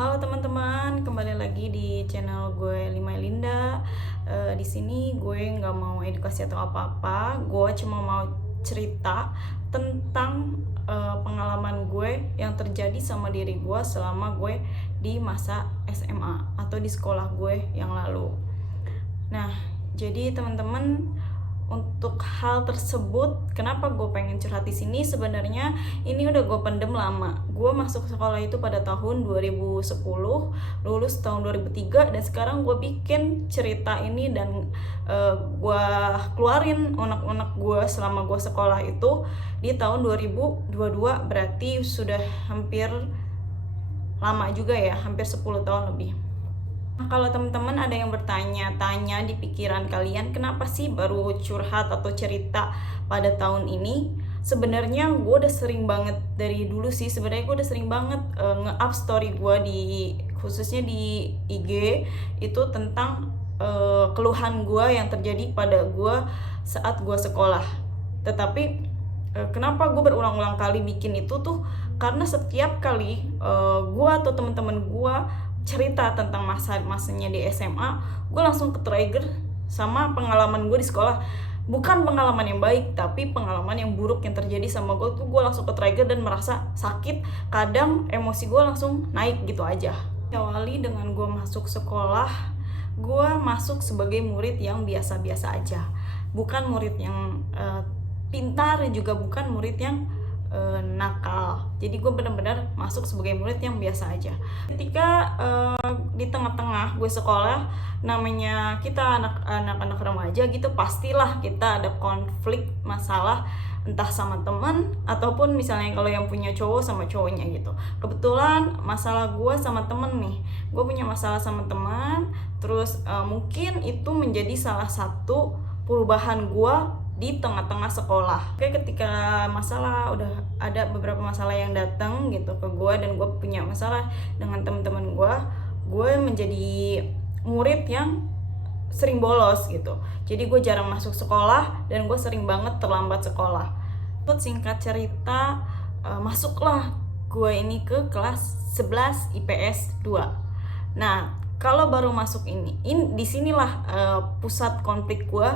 Halo teman-teman, kembali lagi di channel gue Lima Linda. Di sini gue nggak mau edukasi atau apa-apa, gue cuma mau cerita tentang pengalaman gue yang terjadi sama diri gue selama gue di masa SMA atau di sekolah gue yang lalu. Nah, jadi teman-teman, untuk hal tersebut, kenapa gue pengen curhat di sini? Sebenarnya ini udah gue pendem lama. Gue masuk sekolah itu pada tahun 2010, lulus tahun 2003, dan sekarang gue bikin cerita ini dan gue keluarin unek-unek gue selama gue sekolah itu di tahun 2022, berarti sudah hampir lama juga ya, hampir 10 tahun lebih. Kalau teman-teman ada yang bertanya-tanya di pikiran kalian, kenapa sih baru curhat atau cerita pada tahun ini? Sebenarnya gue udah sering banget dari dulu sih. Sebenarnya gue udah sering banget nge-up story gue khususnya di IG itu tentang keluhan gue yang terjadi pada gue saat gue sekolah. Tetapi kenapa gue berulang-ulang kali bikin itu tuh karena setiap kali gue atau teman-teman gue cerita tentang masanya di SMA, gue langsung ke-trigger sama pengalaman gue di sekolah. Bukan pengalaman yang baik, tapi pengalaman yang buruk yang terjadi sama gue tuh gue langsung ke-trigger dan merasa sakit. Kadang emosi gue langsung naik gitu aja. Awali dengan gue masuk sekolah, gue masuk sebagai murid yang biasa-biasa aja. Bukan murid yang pintar, juga bukan murid yang nakal. Jadi gue benar-benar masuk sebagai murid yang biasa aja. Ketika di tengah-tengah gue sekolah, namanya kita anak-anak remaja gitu, pastilah kita ada konflik masalah, entah sama teman ataupun misalnya kalau yang punya cowok sama cowoknya gitu. Kebetulan masalah gue sama temen nih, gue punya masalah sama teman. Terus mungkin itu menjadi salah satu perubahan gue di tengah-tengah sekolah. Oke, ketika masalah udah ada beberapa masalah yang datang gitu ke gue dan gue punya masalah dengan teman-teman gue menjadi murid yang sering bolos gitu. Jadi gue jarang masuk sekolah dan gue sering banget terlambat sekolah. Singkat cerita, masuklah gue ini ke kelas 11 IPS 2. Nah, kalau baru masuk ini disinilah pusat konflik gue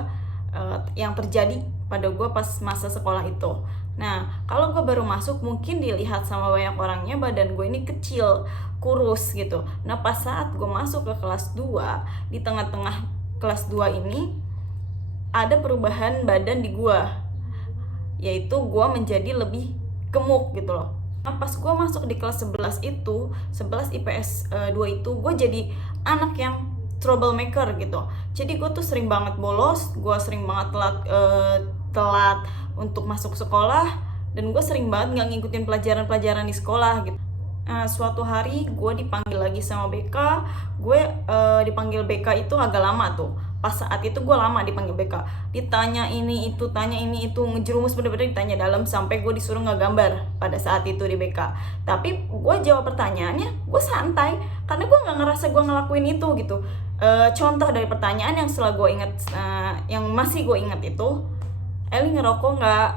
yang terjadi pada gue pas masa sekolah itu. Nah, kalau gue baru masuk, mungkin dilihat sama banyak orangnya badan gue ini kecil, kurus gitu. Nah, pas saat gue masuk ke kelas 2, di tengah-tengah kelas 2 ini ada perubahan badan di gue, yaitu gue menjadi lebih gemuk gitu loh. Nah, pas gue masuk di kelas 11 itu, 11 IPS 2 itu, gue jadi anak yang troublemaker gitu. Jadi gue tuh sering banget bolos, gue sering banget telat untuk masuk sekolah, dan gue sering banget gak ngikutin pelajaran-pelajaran di sekolah gitu. Suatu hari gue dipanggil lagi sama BK. Gue dipanggil BK itu agak lama tuh. Pas saat itu gue lama dipanggil BK, ditanya ini itu, tanya ini itu, ngejerumus bener-bener ditanya dalam, sampai gue disuruh ngegambar pada saat itu di BK. Tapi gue jawab pertanyaannya, gue santai karena gue nggak ngerasa gue ngelakuin itu gitu. Contoh dari pertanyaan yang setelah gue ingat, yang masih gue ingat itu, Eli ngerokok nggak?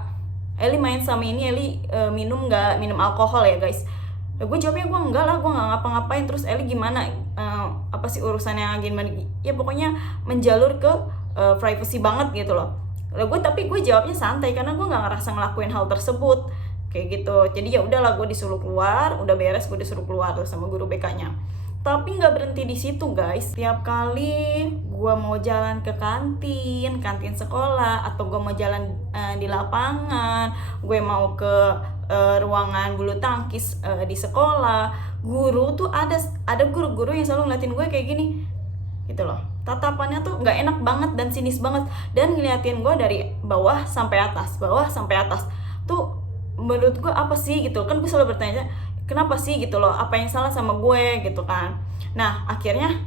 Eli main sama ini, Eli minum nggak? Minum alkohol ya guys? Gue jawabnya gue enggak lah, gue nggak ngapa-ngapain. Terus Eli gimana? Apa sih urusannya gimana? Ya pokoknya menjalur ke privacy banget gitu loh. Tapi gue jawabnya santai karena gue nggak ngerasa ngelakuin hal tersebut kayak gitu. Jadi ya udahlah, gue disuruh keluar, udah beres, gue disuruh keluar tuh sama guru BK-nya. Tapi nggak berhenti di situ guys. Tiap kali gue mau jalan ke kantin sekolah, atau gue mau jalan di lapangan, gue mau ke ruangan bulu tangkis di sekolah, guru tuh ada guru-guru yang selalu ngeliatin gue kayak gini gitu loh. Tatapannya tuh nggak enak banget dan sinis banget, dan ngeliatin gue dari bawah sampai atas tuh. Menurut gue apa sih gitu kan, gue selalu bertanya kenapa sih gitu loh, apa yang salah sama gue gitu kan. Nah, akhirnya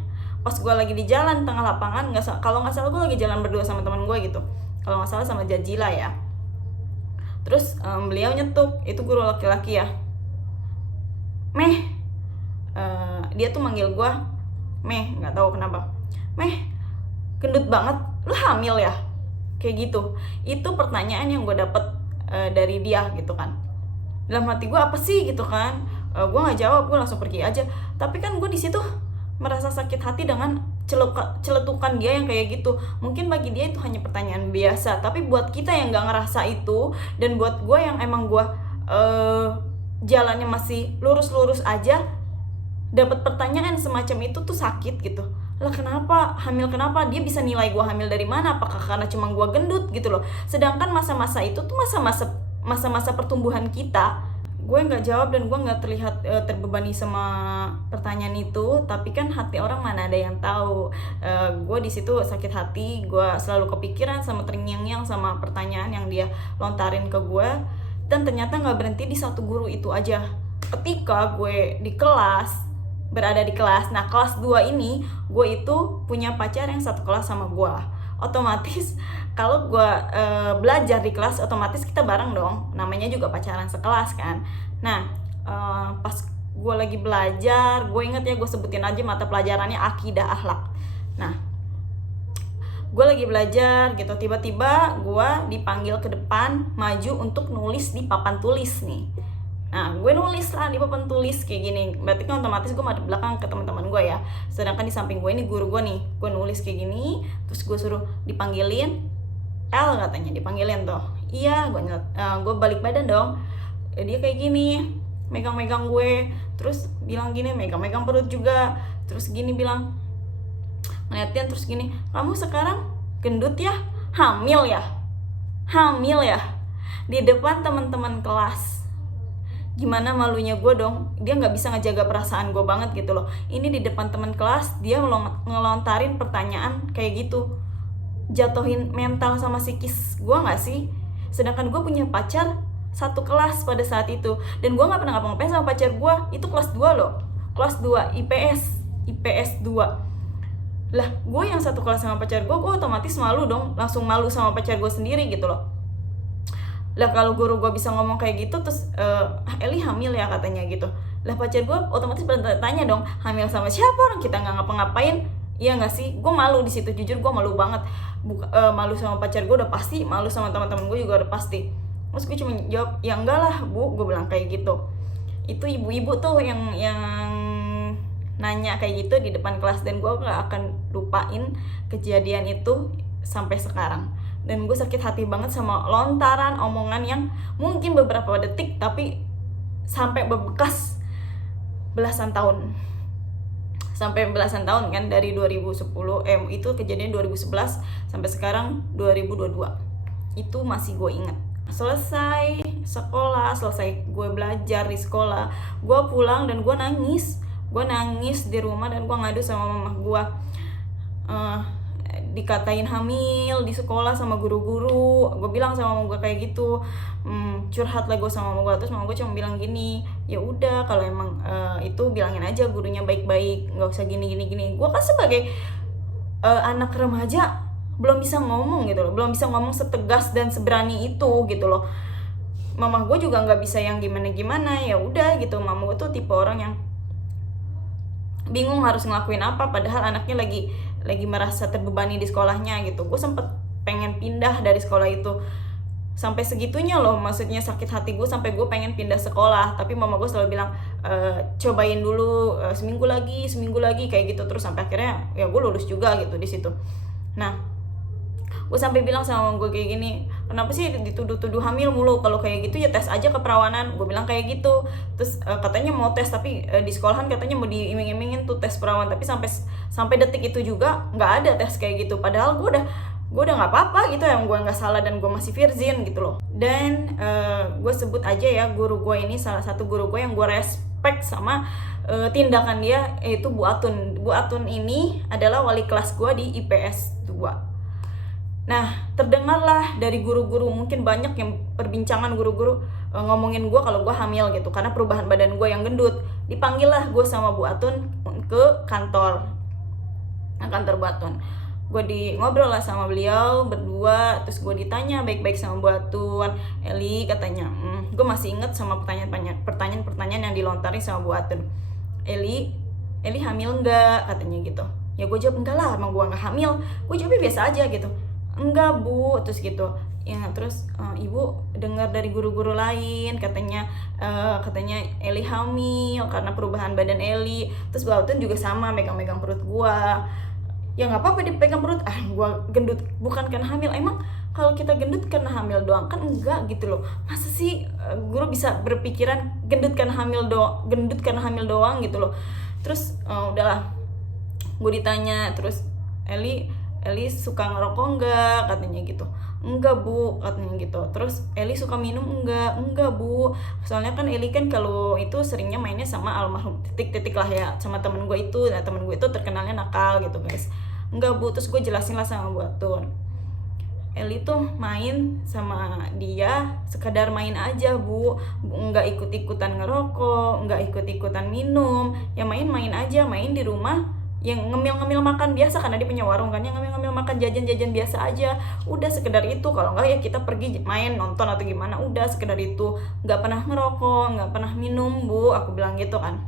pas gue lagi di jalan tengah lapangan, kalau nggak salah gue lagi jalan berdua sama teman gue gitu, kalau nggak salah sama Jajila ya. Terus beliau nyetuk, itu guru laki-laki ya, Meh, dia tuh manggil gue Meh, nggak tahu kenapa. Meh, gendut banget, lu hamil ya? Kayak gitu. Itu pertanyaan yang gue dapet dari dia gitu kan. Dalam hati gue, apa sih gitu kan, gue nggak jawab, gue langsung pergi aja. Tapi kan gue di situ merasa sakit hati dengan celetukan dia yang kayak gitu. Mungkin bagi dia itu hanya pertanyaan biasa, tapi buat kita yang nggak ngerasa itu, dan buat gue yang emang gue jalannya masih lurus-lurus aja, dapat pertanyaan semacam itu tuh sakit gitu. Lah kenapa hamil, kenapa dia bisa nilai gue hamil dari mana? Apakah karena cuma gue gendut gitu loh? Sedangkan masa-masa itu tuh masa-masa pertumbuhan kita. Gue nggak jawab dan gue nggak terlihat terbebani sama pertanyaan itu, tapi kan hati orang mana ada yang tahu. Gue di situ sakit hati, gue selalu kepikiran sama terngiang-ngiang sama pertanyaan yang dia lontarin ke gue, dan ternyata nggak berhenti di satu guru itu aja. Ketika gue berada di kelas, nah kelas 2 ini gue itu punya pacar yang satu kelas sama gue. Otomatis kalau gue belajar di kelas, otomatis kita bareng dong, namanya juga pacaran sekelas kan. Nah pas gue lagi belajar, gue inget ya, gue sebutin aja mata pelajarannya akidah akhlak. Nah gue lagi belajar gitu, tiba-tiba gue dipanggil ke depan, maju untuk nulis di papan tulis nih. Nah gue nulis lah di papan tulis kayak gini, berarti kan otomatis gue madep belakang ke teman-teman gue ya, sedangkan di samping gue ini guru gue nih. Gue nulis kayak gini, terus gue suruh dipanggilin L, katanya dipanggilin tuh. Iya, gue balik badan dong. Dia kayak gini, megang-megang gue, terus bilang gini, megang-megang perut juga, terus gini bilang, ngeliatin terus gini, kamu sekarang gendut ya, hamil ya di depan teman-teman kelas. Gimana malunya gue dong, dia nggak bisa ngejaga perasaan gue banget gitu loh. Ini di depan teman kelas dia ngelontarin pertanyaan kayak gitu, jatuhin mental sama psikis gue nggak sih? Sedangkan gue punya pacar satu kelas pada saat itu, dan gue nggak pernah ngapa-ngapain sama pacar gue. Itu kelas 2 loh, kelas 2 IPS 2. Lah gue yang satu kelas sama pacar gue otomatis malu dong, langsung malu sama pacar gue sendiri gitu loh. Lah kalau guru gue bisa ngomong kayak gitu, terus Eli hamil ya katanya gitu, lah pacar gue otomatis bertanya dong, hamil sama siapa, orang kita nggak ngapa-ngapain. Iya nggak sih? Gue malu di situ, jujur gue malu banget. Malu sama pacar gue udah pasti, malu sama teman-teman gue juga udah pasti. Terus gue cuma jawab, ya enggak lah bu, gue bilang kayak gitu. Itu ibu-ibu tuh yang nanya kayak gitu di depan kelas, dan gue nggak akan lupain kejadian itu sampai sekarang. Dan gue sakit hati banget sama lontaran omongan yang mungkin beberapa detik tapi sampai bebekas belasan tahun kan, dari 2010 itu kejadian 2011 sampai sekarang 2022. Itu masih gue ingat. Selesai sekolah, selesai gue belajar di sekolah, gue pulang dan gue nangis di rumah, dan gue ngadu sama mama gue. Dikatain hamil di sekolah sama guru-guru. Gue bilang sama mama gue kayak gitu, curhat lah gue sama mama gue. Terus mama gue cuma bilang gini, ya udah kalau emang itu bilangin aja gurunya baik-baik, nggak usah gini. Gue kan sebagai anak remaja belum bisa ngomong gitu loh, belum bisa ngomong setegas dan seberani itu gitu loh. Mama gue juga nggak bisa yang gimana. Ya udah gitu, mama gue tuh tipe orang yang bingung harus ngelakuin apa, padahal anaknya lagi merasa terbebani di sekolahnya gitu. Gue sempet pengen pindah dari sekolah itu, sampai segitunya loh, maksudnya sakit hati gue sampai gue pengen pindah sekolah. Tapi mama gue selalu bilang, cobain dulu seminggu lagi kayak gitu. Terus sampai akhirnya ya gue lulus juga gitu di situ. Nah gue sampai bilang sama gue kayak gini, kenapa sih dituduh-tuduh hamil mulu? Kalau kayak gitu ya tes aja keperawanan, gue bilang kayak gitu. Terus katanya mau tes, tapi di sekolahan katanya mau diiming-imingin tuh tes perawan, tapi sampai detik itu juga nggak ada tes kayak gitu. Padahal gue udah nggak apa-apa gitu, yang gue nggak salah dan gue masih virgin gitu loh. Dan gue sebut aja ya, guru gue ini salah satu guru gue yang gue respect sama tindakan dia, yaitu Bu Atun. Bu Atun ini adalah wali kelas gue di IPS 2. Nah, terdengarlah dari guru-guru, mungkin banyak yang perbincangan guru-guru ngomongin gue kalau gue hamil gitu, karena perubahan badan gue yang gendut. Dipanggil lah gue sama Bu Atun ke kantor Bu Atun. Gue ngobrol lah sama beliau berdua, terus gue ditanya baik-baik sama Bu Atun. Eli katanya, gue masih inget sama pertanyaan yang dilontarin sama Bu Atun. Eli hamil nggak, katanya gitu. Ya gue jawab enggak lah, emang gue nggak hamil. Gue jawabnya biasa aja gitu, enggak Bu, terus gitu. ya terus ibu dengar dari guru-guru lain katanya Eli hamil karena perubahan badan Eli. Terus Bautun juga sama megang-megang perut gua. Ya nggak apa-apa dipegang perut, gua gendut bukan karena hamil. Emang kalau kita gendut karena hamil doang kan enggak gitu loh. Masa sih guru bisa berpikiran gendut karena hamil doang gitu loh. Terus udahlah, gue ditanya terus, Eli suka ngerokok enggak, katanya gitu. Enggak bu, katanya gitu. Terus Eli suka minum enggak bu, soalnya kan Eli kan kalau itu seringnya mainnya sama almarhum titik lah ya, sama temen gue itu. Nah temen gue itu terkenalnya nakal gitu guys. Enggak bu. Terus gue jelasin lah sama Buatun, Eli tuh main sama dia sekadar main aja bu, nggak ikut-ikutan ngerokok, nggak ikut-ikutan minum, ya main-main aja, main di rumah yang ngemil-ngemil makan biasa, karena dia punya warung kan, yang ngemil-ngemil makan jajan-jajan biasa aja, udah sekedar itu. Kalau nggak ya kita pergi main nonton atau gimana, udah sekedar itu, nggak pernah ngerokok, nggak pernah minum bu, aku bilang gitu kan.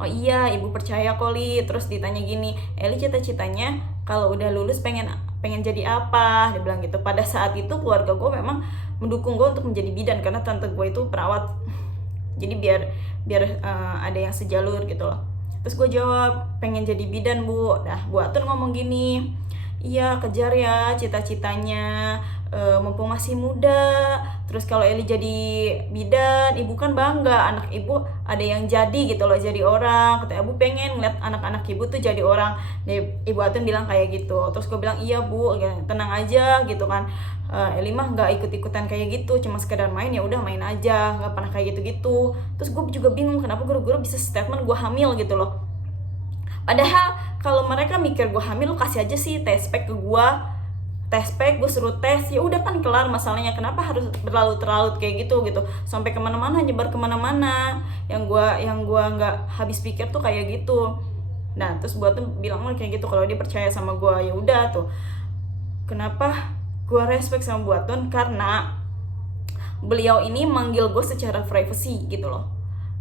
Oh iya ibu percaya kok Li. Terus ditanya gini, Eli cita-citanya kalau udah lulus pengen jadi apa, dia bilang gitu. Pada saat itu keluarga gue memang mendukung gue untuk menjadi bidan karena tante gue itu perawat, jadi biar ada yang sejalur gitu loh. Terus gue jawab pengen jadi bidan bu. Nah Buatun ngomong gini, iya kejar ya cita-citanya, mumpung masih muda. Terus kalau Eli jadi bidan, ibu kan bangga anak ibu ada yang jadi gitu loh, jadi orang. Kata ibu pengen ngeliat anak-anak ibu tuh jadi orang. Ibu Atun bilang kayak gitu. Terus gue bilang iya bu, tenang aja gitu kan. Eli mah nggak ikut-ikutan kayak gitu, cuma sekedar main, ya udah main aja, nggak pernah kayak gitu-gitu. Terus gue juga bingung kenapa guru-guru bisa statement gue hamil gitu loh. Padahal kalau mereka mikir gue hamil, lu kasih aja sih test pack ke gue, gue suruh tes, ya udah kan kelar masalahnya. Kenapa harus berlarut-larut kayak gitu sampai kemana-mana, nyebar kemana-mana. Yang gue nggak habis pikir tuh kayak gitu. Nah terus gue tuh bilang kayak gitu, kalau dia percaya sama gue ya udah tuh. Kenapa gue respect sama Buatun? Karena beliau ini manggil gue secara privacy gitu loh,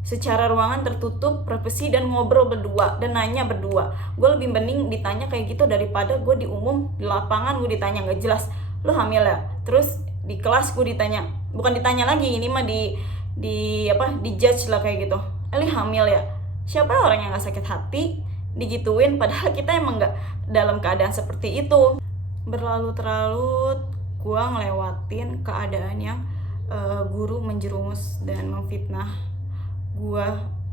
secara ruangan tertutup, privacy, dan ngobrol berdua dan nanya berdua. Gue lebih mending ditanya kayak gitu daripada gue di umum, di lapangan gue ditanya nggak jelas, lu hamil ya? Terus di kelas gue ditanya, bukan ditanya lagi, ini mah di judge lah kayak gitu, Eli hamil ya? Siapa orang yang nggak sakit hati digituin, padahal kita emang nggak dalam keadaan seperti itu. Berlalut-lalut gue ngelewatin keadaan yang guru menjerumus dan memfitnah gue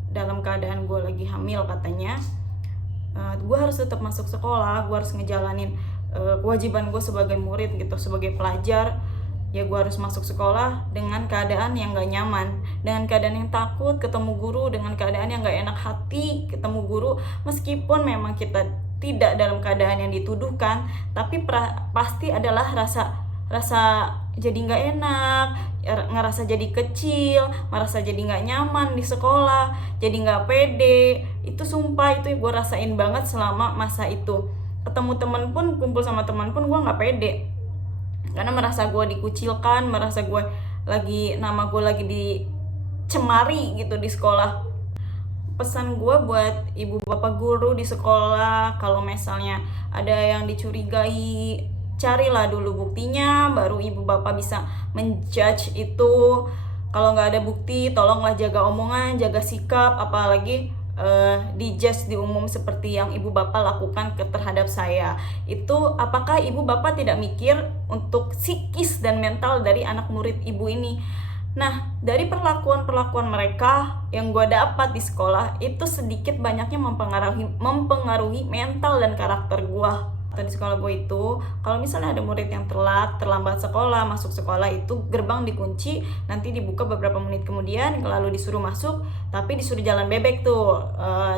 dalam keadaan gue lagi hamil katanya. Gue harus tetap masuk sekolah, gue harus ngejalanin kewajiban gue sebagai murid gitu, sebagai pelajar. Ya gue harus masuk sekolah dengan keadaan yang gak nyaman, dengan keadaan yang takut ketemu guru, dengan keadaan yang gak enak hati ketemu guru. Meskipun memang kita tidak dalam keadaan yang dituduhkan, tapi pasti adalah rasa jadi nggak enak, ngerasa jadi kecil, merasa jadi nggak nyaman di sekolah, jadi nggak pede. Itu sumpah, itu gue rasain banget selama masa itu. Ketemu teman pun, kumpul sama teman pun gue nggak pede, karena merasa gue dikucilkan, merasa nama gue lagi dicemari gitu di sekolah. Pesan gue buat ibu bapak guru di sekolah, kalau misalnya ada yang dicurigai, carilah dulu buktinya, baru ibu bapak bisa menjudge itu. Kalau nggak ada bukti, tolonglah jaga omongan, jaga sikap, apalagi dijudge di umum seperti yang ibu bapak lakukan terhadap saya. Itu apakah ibu bapak tidak mikir untuk psikis dan mental dari anak murid ibu ini? Nah, dari perlakuan mereka yang gue dapat di sekolah itu sedikit banyaknya mempengaruhi mental dan karakter gue. Di sekolah gue itu, kalau misalnya ada murid yang terlambat sekolah, masuk sekolah itu gerbang dikunci, nanti dibuka beberapa menit kemudian, lalu disuruh masuk, tapi disuruh jalan bebek tuh,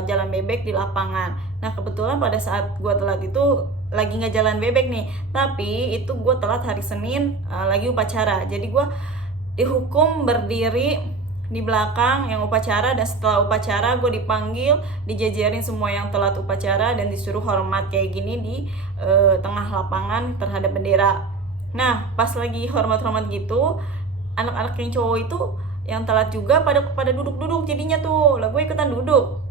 jalan bebek di lapangan. Nah kebetulan pada saat gue telat itu lagi nggak jalan bebek nih, tapi itu gue telat hari Senin, lagi upacara, jadi gue dihukum berdiri di belakang yang upacara, dan setelah upacara gue dipanggil, dijajarin semua yang telat upacara dan disuruh hormat kayak gini di tengah lapangan terhadap bendera. Nah pas lagi hormat-hormat gitu, anak-anak yang cowok itu yang telat juga pada duduk-duduk jadinya tuh, lah gue ikutan duduk,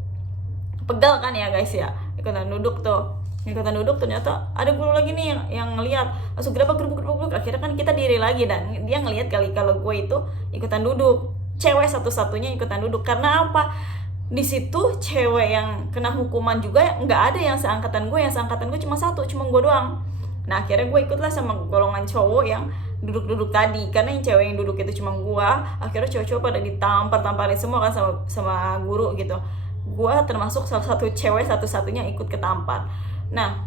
pegal kan ya guys ya, ikutan duduk tuh. ikutan duduk, ternyata ada guru lagi nih yang ngeliat, langsung gerubuk. Akhirnya kan kita diri lagi, dan dia ngeliat kali kalau gue itu ikutan duduk, cewek satu-satunya ikutan duduk. Karena apa, di situ cewek yang kena hukuman juga nggak ada yang seangkatan gue cuma satu, cuma gue doang. Nah akhirnya gue ikutlah sama golongan cowok yang duduk tadi, karena yang cewek yang duduk itu cuma gue. Akhirnya cowok-cowok pada ditamparin semua kan sama guru gitu. Gue termasuk salah satu cewek satu-satunya ikut ketampar. Nah,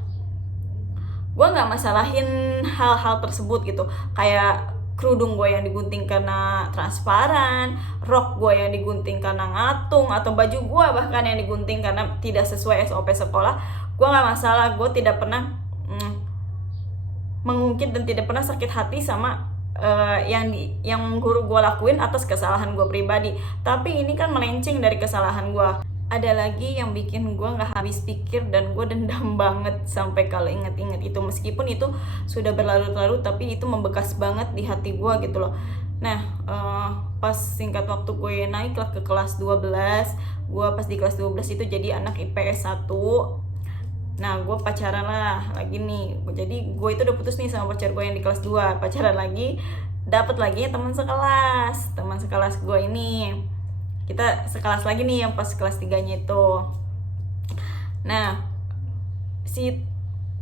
gue nggak masalahin hal-hal tersebut gitu, kayak kerudung gue yang digunting karena transparan, rok gue yang digunting karena ngatung, atau baju gue bahkan yang digunting karena tidak sesuai SOP sekolah. Gue nggak masalah, gue tidak pernah mengungkit dan tidak pernah sakit hati sama yang guru gue lakuin atas kesalahan gue pribadi. Tapi ini kan melenceng dari kesalahan gue. Ada lagi yang bikin gue gak habis pikir dan gue dendam banget sampai kalau inget-inget itu, meskipun itu sudah berlalu-lalu, tapi itu membekas banget di hati gue gitu loh. Nah pas singkat waktu gue naik ke kelas 12, gue pas di kelas 12 itu jadi anak IPS 1. Nah gue pacaran lah lagi nih, jadi gue itu udah putus nih sama pacar gue yang di kelas 2, pacaran lagi, dapet lagi teman sekelas gue ini. Kita sekelas lagi nih yang pas kelas 3-nya itu. Nah si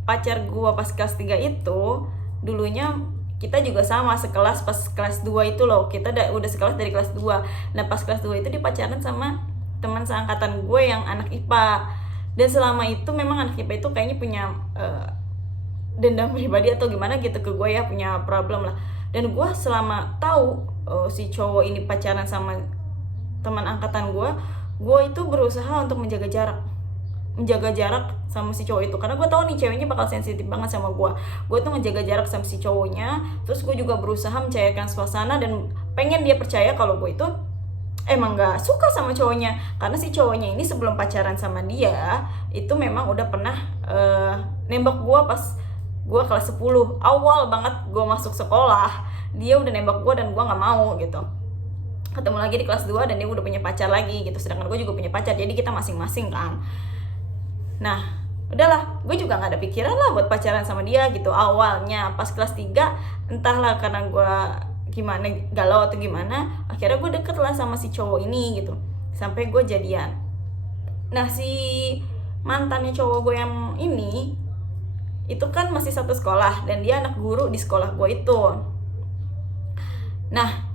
pacar gue pas kelas 3 itu dulunya kita juga sama sekelas pas kelas 2 itu loh. Kita udah sekelas dari kelas 2. Nah pas kelas 2 itu dipacaran sama teman seangkatan gue yang anak IPA. Dan selama itu memang anak IPA itu kayaknya punya dendam pribadi atau gimana gitu ke gue ya, punya problem lah. Dan gue selama tahu si cowok ini pacaran sama teman angkatan gue itu berusaha untuk menjaga jarak sama si cowok itu, karena gue tahu nih ceweknya bakal sensitif banget sama gue tuh ngejaga jarak sama si cowoknya. Terus gue juga berusaha mencairkan suasana dan pengen dia percaya kalau gue itu emang gak suka sama cowoknya, karena si cowoknya ini sebelum pacaran sama dia itu memang udah pernah nembak gue pas gue kelas 10, awal banget gue masuk sekolah. Dia udah nembak gue dan gue gak mau gitu. Ketemu lagi di kelas 2 dan dia udah punya pacar lagi gitu, sedangkan gue juga punya pacar, jadi kita masing-masing kan. Nah udahlah, gue juga gak ada pikiran lah buat pacaran sama dia gitu awalnya. Pas kelas 3 entahlah karena gue gimana, galau atau gimana, akhirnya gue deket lah sama si cowok ini gitu, sampai gue jadian. Nah si mantannya cowok gue yang ini itu kan masih satu sekolah dan dia anak guru di sekolah gue itu. Nah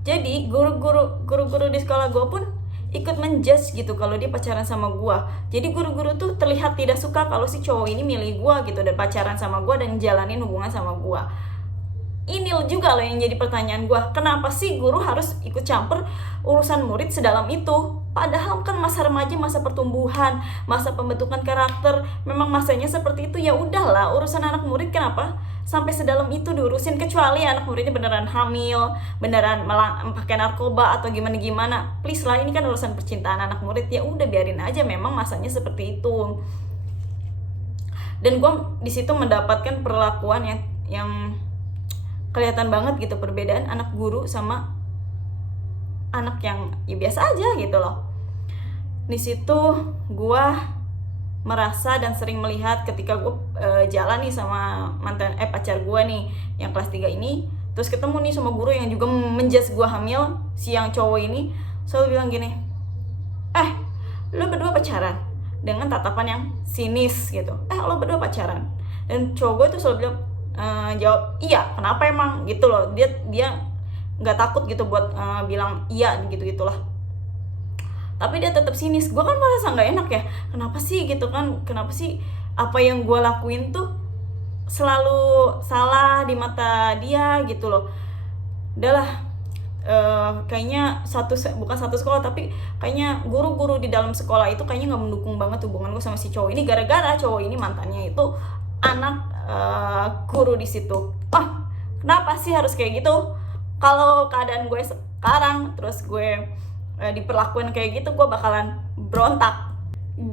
jadi guru-guru di sekolah gue pun ikut menjudge gitu kalau dia pacaran sama gue. Jadi guru-guru tuh terlihat tidak suka kalau si cowok ini milih gue gitu dan pacaran sama gue dan jalanin hubungan sama gue. Ini juga loh yang jadi pertanyaan gue, kenapa sih guru harus ikut campur urusan murid sedalam itu? Padahal kan masa remaja, masa pertumbuhan, masa pembentukan karakter, memang masanya seperti itu. Ya udahlah, urusan anak murid kenapa sampai sedalam itu diurusin? Kecuali anak muridnya beneran hamil, beneran pakai narkoba atau gimana, please lah, ini kan urusan percintaan anak murid. Ya udah biarin aja, memang masanya seperti itu. Dan gue di situ mendapatkan perlakuan yang kelihatan banget gitu, perbedaan anak guru sama anak yang ya biasa aja gitu loh. Di situ gue merasa dan sering melihat ketika gue jalan nih sama pacar gue nih yang kelas 3 ini, terus ketemu nih sama guru yang juga menjudge gue hamil, si yang cowok ini selalu bilang gini, lo berdua pacaran, dengan tatapan yang sinis gitu. Lo berdua pacaran. Dan cowok gue tuh selalu bilang, jawab iya, kenapa emang gitu loh. Dia nggak takut gitu buat bilang iya gitu-gitulah. Tapi dia tetap sinis. Gue kan merasa nggak enak ya, kenapa sih gitu kan, kenapa sih apa yang gue lakuin tuh selalu salah di mata dia gitu loh. Udahlah, kayaknya bukan satu sekolah, tapi kayaknya guru-guru di dalam sekolah itu kayaknya nggak mendukung banget hubungan gue sama si cowok ini, gara-gara cowok ini mantannya itu anak guru di situ. Kenapa sih harus kayak gitu? Kalau keadaan gue sekarang terus gue diperlakuin kayak gitu, gue bakalan berontak.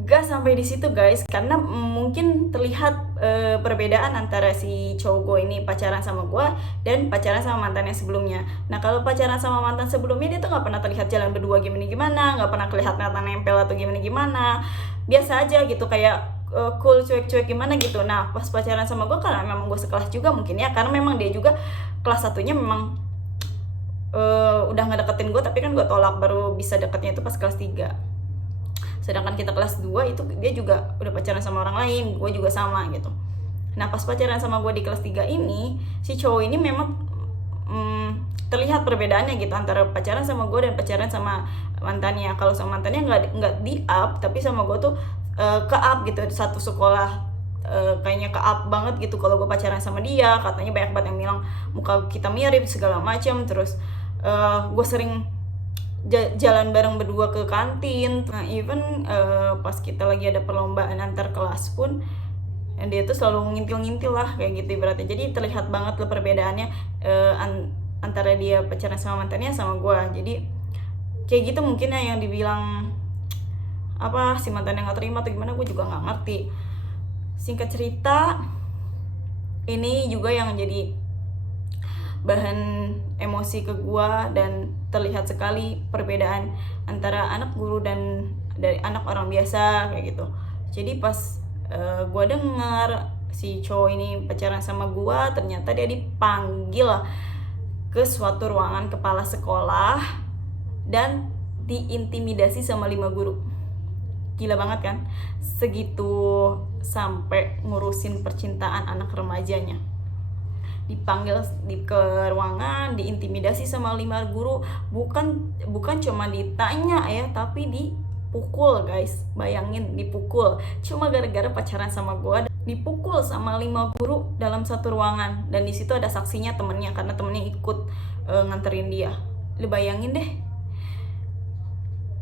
Gak sampai di situ guys, karena mungkin terlihat perbedaan antara si cowok gue ini pacaran sama gue dan pacaran sama mantannya sebelumnya. Nah kalau pacaran sama mantan sebelumnya, dia tuh nggak pernah terlihat jalan berdua gimana, nggak pernah kelihatan nempel atau gimana, biasa aja gitu, kayak cool cuek-cuek gimana gitu. Nah pas pacaran sama gue karena memang gue sekelas juga mungkin ya, karena memang dia juga kelas 1-nya memang udah ngedeketin gue, tapi kan gue tolak, baru bisa deketnya itu pas kelas 3. Sedangkan kita kelas 2 itu dia juga udah pacaran sama orang lain, gue juga sama gitu. Nah pas pacaran sama gue di kelas 3 ini, si cowok ini memang terlihat perbedaannya gitu antara pacaran sama gue dan pacaran sama mantannya. Kalau sama mantannya nggak di up, tapi sama gue tuh ke up gitu, satu sekolah kayaknya ke up banget gitu. Kalau gue pacaran sama dia, katanya banyak banget yang bilang muka kita mirip segala macam. Terus gue sering jalan bareng berdua ke kantin. Nah even pas kita lagi ada perlombaan antar kelas pun dia tuh selalu ngintil-ngintil lah kayak gitu ibaratnya. Jadi terlihat banget lah perbedaannya antara dia pacaran sama mantannya sama gue. Jadi kayak gitu mungkin ya yang dibilang apa si mantannya nggak terima atau gimana, gue juga nggak ngerti. Singkat cerita, ini juga yang jadi bahan emosi ke gue, dan terlihat sekali perbedaan antara anak guru dan dari anak orang biasa kayak gitu. Jadi pas gue dengar si cowok ini pacaran sama gue, ternyata dia dipanggil ke suatu ruangan kepala sekolah dan diintimidasi sama 5 guru. Gila banget kan, segitu sampai ngurusin percintaan anak remajanya. Dipanggil ke ruangan, diintimidasi sama 5 guru. Bukan cuma ditanya ya, tapi dipukul guys. Bayangin, dipukul cuma gara-gara pacaran sama gue. Dipukul sama 5 guru dalam satu ruangan, dan di situ ada saksinya temennya, karena temennya ikut nganterin dia. Lu bayangin deh,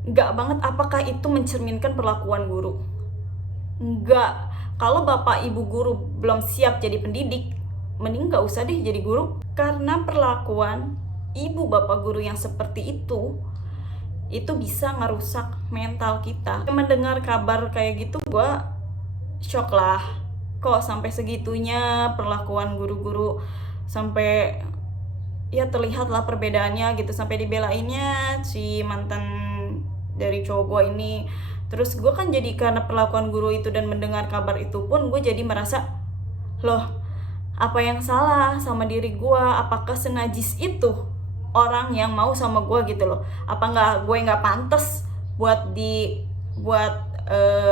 nggak banget. Apakah itu mencerminkan perlakuan guru? Nggak. Kalau bapak ibu guru belum siap jadi pendidik, mending nggak usah deh jadi guru. Karena perlakuan ibu bapak guru yang seperti itu bisa ngerusak mental kita. Mendengar kabar kayak gitu gue shock lah. Kok sampai segitunya perlakuan guru-guru, sampai ya terlihat lah perbedaannya gitu, sampai dibelainnya si mantan dari cowok gue ini. Terus gue kan jadi karena perlakuan guru itu dan mendengar kabar itu pun gue jadi merasa, loh apa yang salah sama diri gue? Apakah senajis itu orang yang mau sama gue gitu loh? Apa gue nggak pantas buat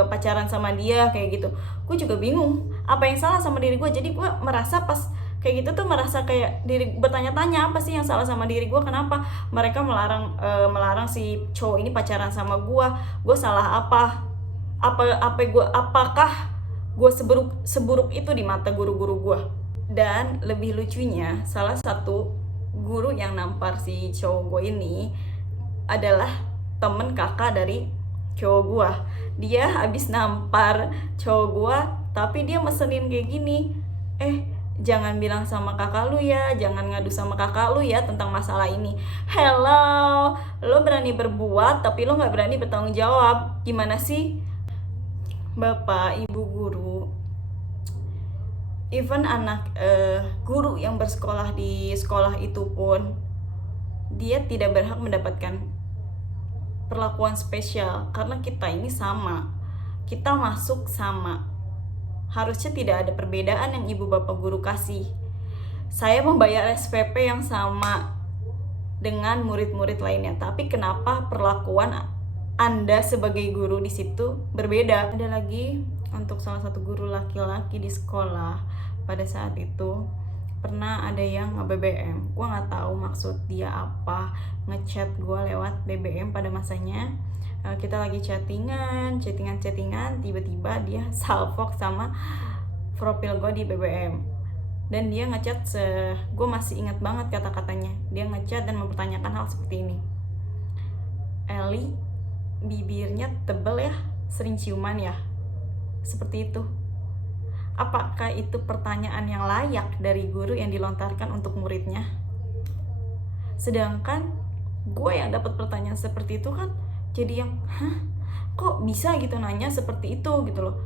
pacaran sama dia kayak gitu? Gue juga bingung apa yang salah sama diri gue. Jadi gue merasa pas kayak gitu tuh merasa kayak diri bertanya-tanya, apa sih yang salah sama diri gue? Kenapa mereka melarang si cowok ini pacaran sama gue? Gue salah apa? Apakah gue seburuk itu di mata guru-guru gue? Dan lebih lucunya, salah satu guru yang nampar si cowok gue ini adalah temen kakak dari cowok gue. Dia habis nampar cowok gue, tapi dia mesenin kayak gini, jangan bilang sama kakak lu ya, jangan ngadu sama kakak lu ya tentang masalah ini. Hello, lo berani berbuat tapi lo gak berani bertanggung jawab. Gimana sih? Bapak, ibu guru, even anak guru yang bersekolah di sekolah itu pun, dia tidak berhak mendapatkan perlakuan spesial. Karena kita ini sama, kita masuk sama. Harusnya tidak ada perbedaan yang ibu bapak guru kasih. Saya membayar SPP yang sama dengan murid-murid lainnya, tapi kenapa perlakuan Anda sebagai guru di situ berbeda? Ada lagi untuk salah satu guru laki-laki di sekolah, pada saat itu pernah ada yang nge-BBM. Gue nggak tahu maksud dia apa, ngechat gue lewat BBM pada masanya. Kita lagi chattingan, tiba-tiba dia salvok sama profil gue di BBM. Dan dia ngechat, gue masih ingat banget kata-katanya. Dia ngechat dan mempertanyakan hal seperti ini. Eli, bibirnya tebel ya, sering ciuman ya? Seperti itu. Apakah itu pertanyaan yang layak dari guru yang dilontarkan untuk muridnya? Sedangkan gue yang dapat pertanyaan seperti itu kan jadi yang, kok bisa gitu nanya seperti itu gitu loh.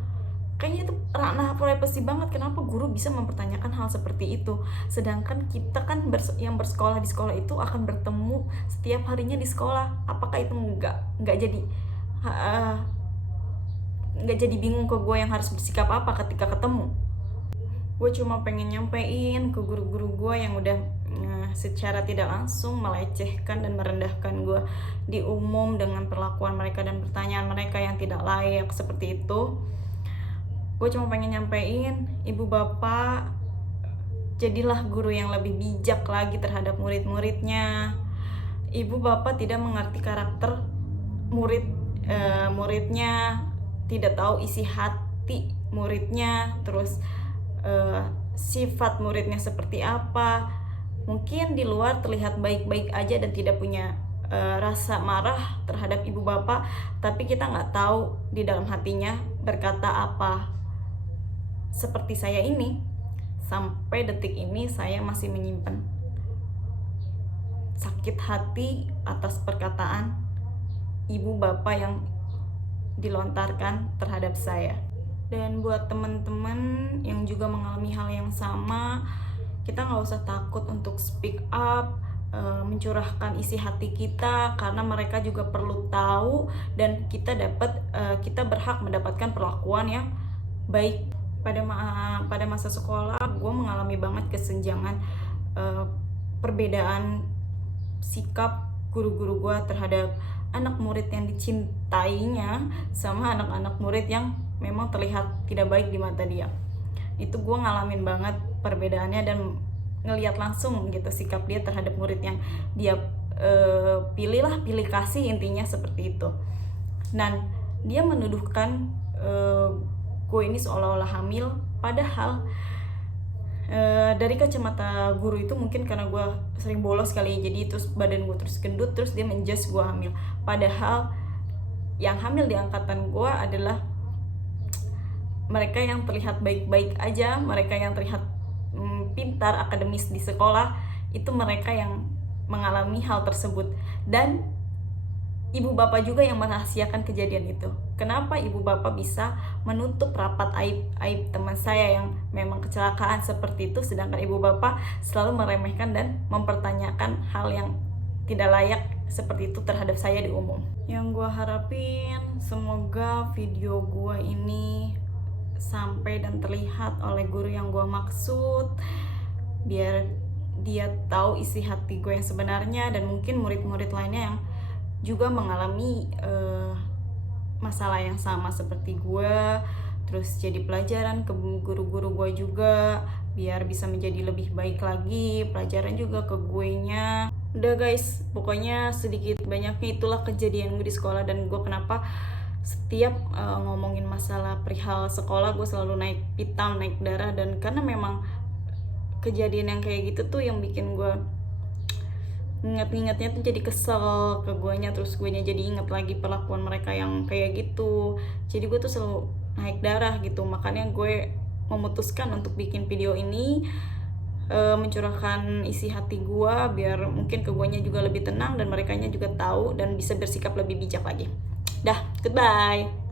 Kayaknya itu ranah privasi banget. Kenapa guru bisa mempertanyakan hal seperti itu? Sedangkan kita kan yang bersekolah di sekolah itu akan bertemu setiap harinya di sekolah. Apakah itu nggak jadi nggak jadi bingung ke gue yang harus bersikap apa ketika ketemu. Gue cuma pengen nyampein ke guru-guru gue yang udah secara tidak langsung melecehkan dan merendahkan gue di umum dengan perlakuan mereka dan pertanyaan mereka yang tidak layak seperti itu. Gue cuma pengen nyampein, ibu bapak, jadilah guru yang lebih bijak lagi terhadap murid-muridnya. Ibu bapak tidak mengerti karakter muridnya, tidak tahu isi hati muridnya, terus sifat muridnya seperti apa. Mungkin di luar terlihat baik-baik aja dan tidak punya rasa marah terhadap ibu bapak, tapi kita nggak tahu di dalam hatinya berkata apa. Seperti saya ini, sampai detik ini saya masih menyimpan sakit hati atas perkataan ibu bapak yang dilontarkan terhadap saya. Dan buat teman-teman yang juga mengalami hal yang sama, kita nggak usah takut untuk speak up, mencurahkan isi hati kita, karena mereka juga perlu tahu dan kita berhak mendapatkan perlakuan yang baik. Pada masa sekolah, gue mengalami banget kesenjangan perbedaan sikap guru-guru gue terhadap anak murid yang dicintainya sama anak-anak murid yang memang terlihat tidak baik di mata dia. Itu gue ngalamin banget perbedaannya dan ngelihat langsung gitu sikap dia terhadap murid yang dia pilih kasih, intinya seperti itu. Dan dia menuduhkan gue ini seolah-olah hamil, padahal dari kacamata guru itu mungkin karena gue sering bolos kali ya, jadi terus badan gue terus gendut, terus dia menjudge gue hamil. Padahal yang hamil di angkatan gue adalah mereka yang terlihat baik-baik aja, mereka yang terlihat pintar akademis di sekolah, itu mereka yang mengalami hal tersebut. Dan ibu bapak juga yang merahasiakan kejadian itu. Kenapa ibu bapak bisa menutup rapat aib teman saya yang memang kecelakaan seperti itu, sedangkan ibu bapak selalu meremehkan dan mempertanyakan hal yang tidak layak seperti itu terhadap saya di umum. Yang gue harapin semoga video gue ini sampai dan terlihat oleh guru yang gue maksud, biar dia tahu isi hati gue yang sebenarnya, dan mungkin murid-murid lainnya yang juga mengalami masalah yang sama seperti gue, terus jadi pelajaran ke guru-guru gue juga, biar bisa menjadi lebih baik lagi, pelajaran juga ke gue nya. Udah guys, pokoknya sedikit banyaknya itulah kejadian gue di sekolah. Dan gue kenapa setiap ngomongin masalah perihal sekolah gue selalu naik pitam, naik darah, dan karena memang kejadian yang kayak gitu tuh yang bikin gue ingat-ingatnya tuh jadi kesel ke guanya, terus guanya jadi inget lagi perlakuan mereka yang kayak gitu, jadi gue tuh selalu naik darah gitu. Makanya gue memutuskan untuk bikin video ini, mencurahkan isi hati gue, biar mungkin ke guanya juga lebih tenang dan merekanya juga tahu dan bisa bersikap lebih bijak lagi. Dah, goodbye.